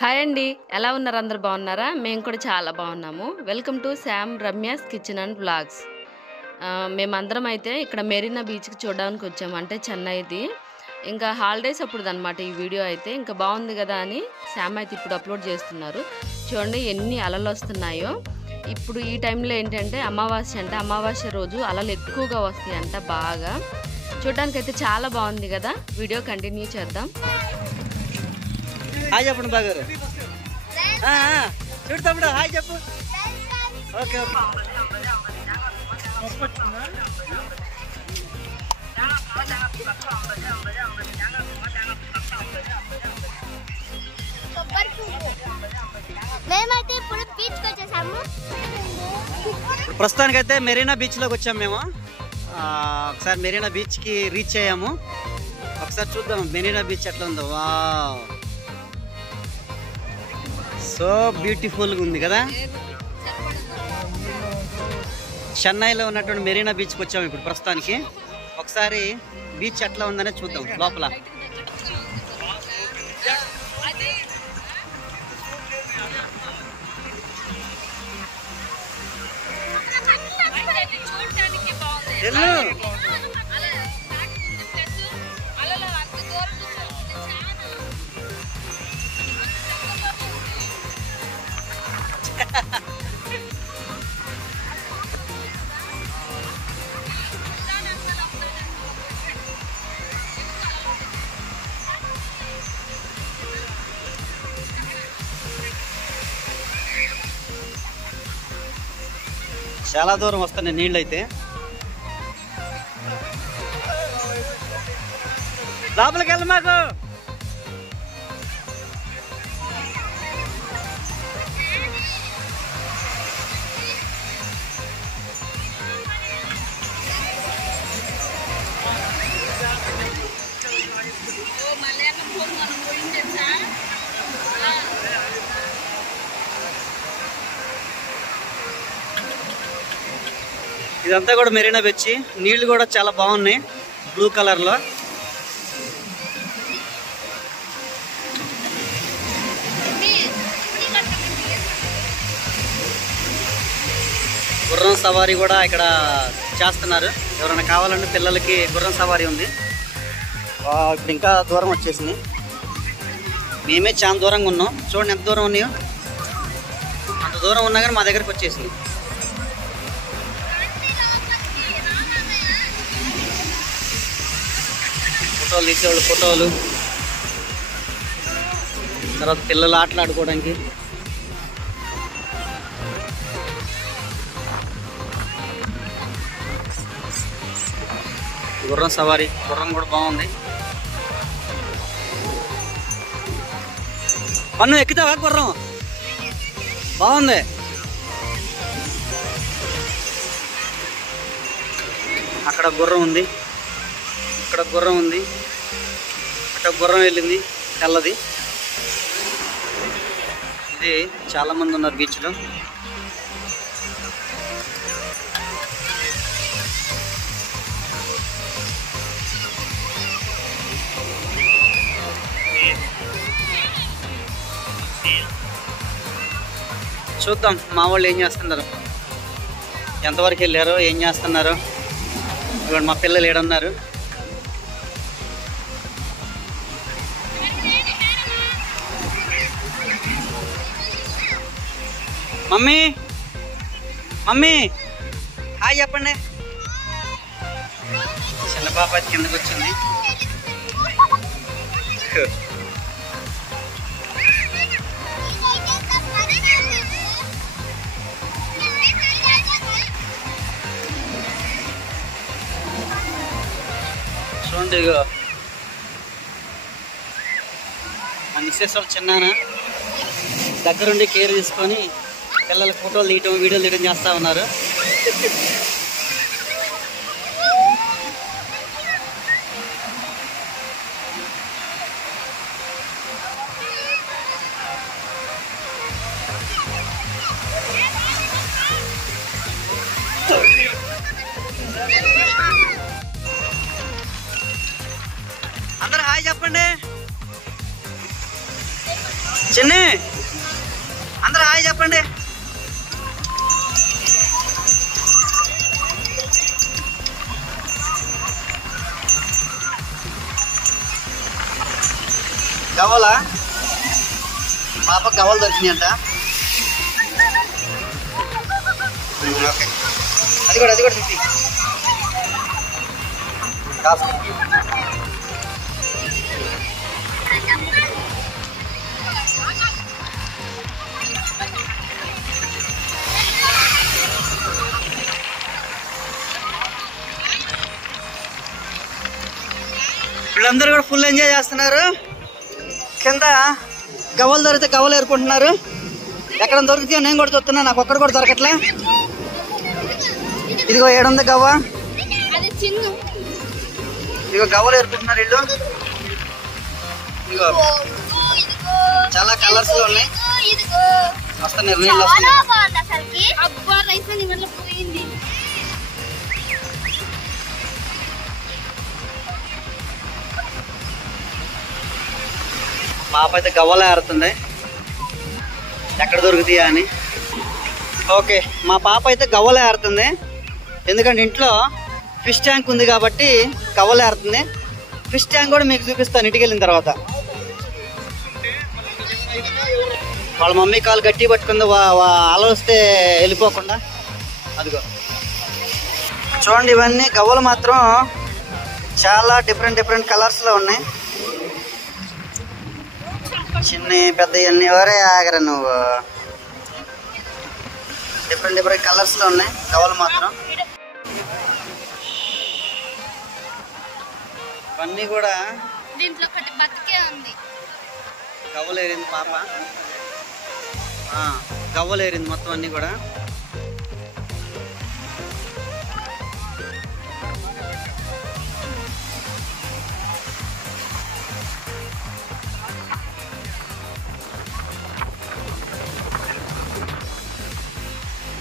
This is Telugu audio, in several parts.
హాయ్ అండి, ఎలా ఉన్నారు? అందరు బాగున్నారా? మేము కూడా చాలా బాగున్నాము. Welcome to Sam Ramya's kitchen and vlogs. మేమందరం అయితే ఇక్కడ మెరీనా బీచ్కి చూడడానికి వచ్చాము, అంటే చెన్నైది. ఇంకా హాలిడేస్ అప్పుడుదన్నమాట ఈ వీడియో అయితే. ఇంకా బాగుంది కదా అని శామ్ అయితే ఇప్పుడు అప్లోడ్ చేస్తున్నారు. చూడండి ఎన్ని అలలు వస్తున్నాయో. ఇప్పుడు ఈ టైంలో ఏంటంటే అమావాస్య, అంటే అమావాస్య రోజు అలలు ఎక్కువగా వస్తాయంట బాగా. చూడడానికి అయితే చాలా బాగుంది కదా. వీడియో కంటిన్యూ చేద్దాం. హాయ్ చెప్పండి బాగారు. చూడు తమ్ముడు, హాయ్ చెప్పు. Okay okay. మేమైతే ఇప్పుడు బీచ్కి వచ్చేసాము. ప్రస్తుతానికైతే మెరీనా బీచ్లోకి వచ్చాము మేము. ఒకసారి మెరీనా బీచ్కి రీచ్ అయ్యాము. ఒకసారి చూద్దాం మెరీనా బీచ్ ఎట్లా ఉందో. వావ్, సో బ్యూటిఫుల్గా ఉంది కదా. చెన్నైలో ఉన్నటువంటి మెరీనా బీచ్కి వచ్చాము ఇప్పుడు ప్రస్తుతానికి. ఒకసారి బీచ్ ఎట్లా ఉందనే చూద్దాం లోపల. చాలా దూరం వస్తున్నాయి నీళ్ళు అయితే. లోపలికి వెళ్ళి మాకు. ఇదంతా కూడా మెరీనా బీచ్. నీళ్లు కూడా చాలా బాగున్నాయి, బ్లూ కలర్ లో. గుర్రం సవారీ కూడా ఇక్కడ చేస్తున్నారు. ఎవరైనా కావాలంటే పిల్లలకి గుర్రం సవారీ ఉంది. ఇప్పుడు ఇంకా దూరం వచ్చేసింది. మేమే చాలా దూరంగా ఉన్నాం. చూడండి ఎంత దూరం ఉన్నాయో. అంత దూరం ఉన్నా కానీ మా దగ్గరకు వచ్చేసింది. ఫోటోలు తీసేవాళ్ళు ఫోటోలు, తర్వాత పిల్లలు ఆటలాడుకోవడానికి. గుర్రం సవారీ, గుర్రం కూడా బాగుంది. పన్ను ఎక్కుతావా గుర్రం? బాగుంది. అక్కడ గుర్రం ఉంది, ఇక్కడ గుర్రం ఉంది, అక్కడ గుర్రం వెళ్ళింది తెల్లది. ఇది చాలా మంది ఉన్నారు బీచ్లో. చూద్దాం మా వాళ్ళు ఏం చేస్తున్నారు, ఎంతవరకు వెళ్ళారో, ఏం చేస్తున్నారు. ఇవాళ మా పిల్లలు ఏడన్నారు. మమ్మీ మమ్మీ హాయ్ చెప్పండి. చిన్న పాప కిందకు వచ్చింది. చూడండి, ఇగో మా మిస్సెస్ వాళ్ళు చిన్నానా దగ్గరుండి కేర్ తీసుకొని పిల్లల ఫోటోలు తీయటం, వీడియోలు తీయడం చేస్తూ ఉన్నారు. అందరూ హాయ్ చెప్పండి. చిన్ని అందరూ హాయ్ చెప్పండి. గవ్వలా పాప గవ్వలు దొరికినాయంట. ఓకే అది కూడా తిప్పి వీళ్ళందరూ కూడా ఫుల్ ఎంజాయ్ చేస్తున్నారు. కింద గవ్వలు దొరికితే గవ్వలు ఏరుకుంటున్నారు. ఎక్కడ దొరికితే నేను కూడా చూస్తున్నా, నాకు ఒక్కడు కూడా దొరకట్లే. ఇదిగో ఏడుంది గవ్వ, ఇదిగో గవ్వలు ఏరుకుంటున్నారు వీళ్ళు. ఇదిగో చాలా కలర్స్ లో ఉన్నాయి. వస్తున్నారు నీళ్ళు వస్తున్నాయి. పాప అయితే గవ్వలు ఏరుతుంది, ఎక్కడ దొరుకుతాయా అని. ఓకే మా పాప అయితే గవ్వలు ఏరుతుంది, ఎందుకంటే ఇంట్లో ఫిష్ ట్యాంక్ ఉంది కాబట్టి గవ్వలు ఏరుతుంది. ఫిష్ ట్యాంక్ కూడా మీకు చూపిస్తాను ఇంటికి వెళ్ళిన తర్వాత. వాళ్ళ మమ్మీ కాలు గట్టి పట్టుకుంది అల వస్తే వెళ్ళిపోకుండా. అదిగో చూడండి, ఇవన్నీ గవ్వలు మాత్రం చాలా డిఫరెంట్ కలర్స్లో ఉన్నాయి. చిన్న పెద్ద అన్ని ఎవరే ఆగరా నువ్వు, డిఫరెంట్ కలర్స్లో ఉన్నాయి గవ్వలు మాత్రం. ఇవన్నీ కూడా దీంట్లో ఒకటి బతికే ఉంది. గవ్వలు ఏరింది పాప, గవ్వలు ఏరింది మొత్తం అన్ని కూడా.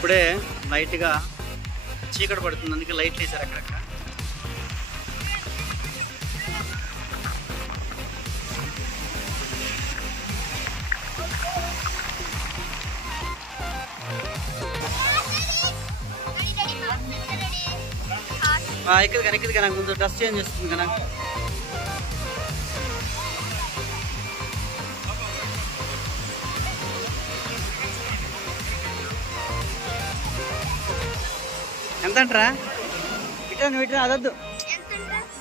ఇప్పుడే లైట్గా చీకటి పడుతుంది, అందుకే లైట్లు వేసారు అక్కడక్కడ. ఎక్కడికి నాకు ముందు డ్రెస్ చేంజ్ చేస్తుంది కదా. ఎంత అంటారా? ఇట్లా అదొద్దు,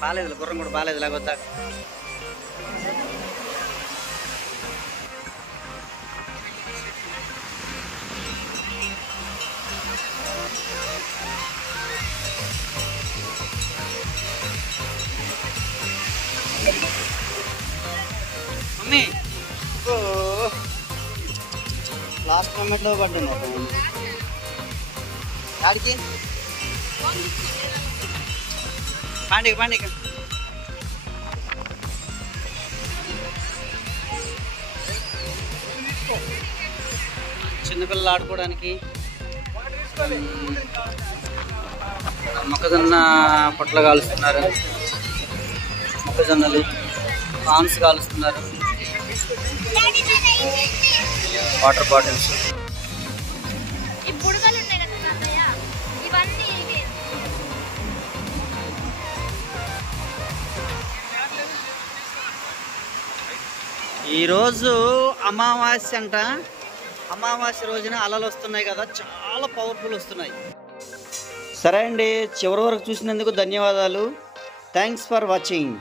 బాగాలేదు గుర్రం కూడా బాగాలేదు లేకపోతే. మమ్మీ లాస్ట్ మూమెంట్లో పడ్డాను ఆడికి. పండిక చిన్నపిల్లలు ఆడుకోవడానికి మొక్కజొన్న పొట్ల కాలుస్తున్నారు, మొక్కజొన్నలు పాన్స్ కాలుస్తున్నారు, వాటర్ బాటిల్స్. ఈరోజు అమావాస్య అంట. అమావాస్య రోజున అలలు వస్తున్నాయి కదా, చాలా పవర్ఫుల్ వస్తున్నాయి. సరే అండి, చివరి వరకు చూసినందుకు ధన్యవాదాలు. Thanks for watching.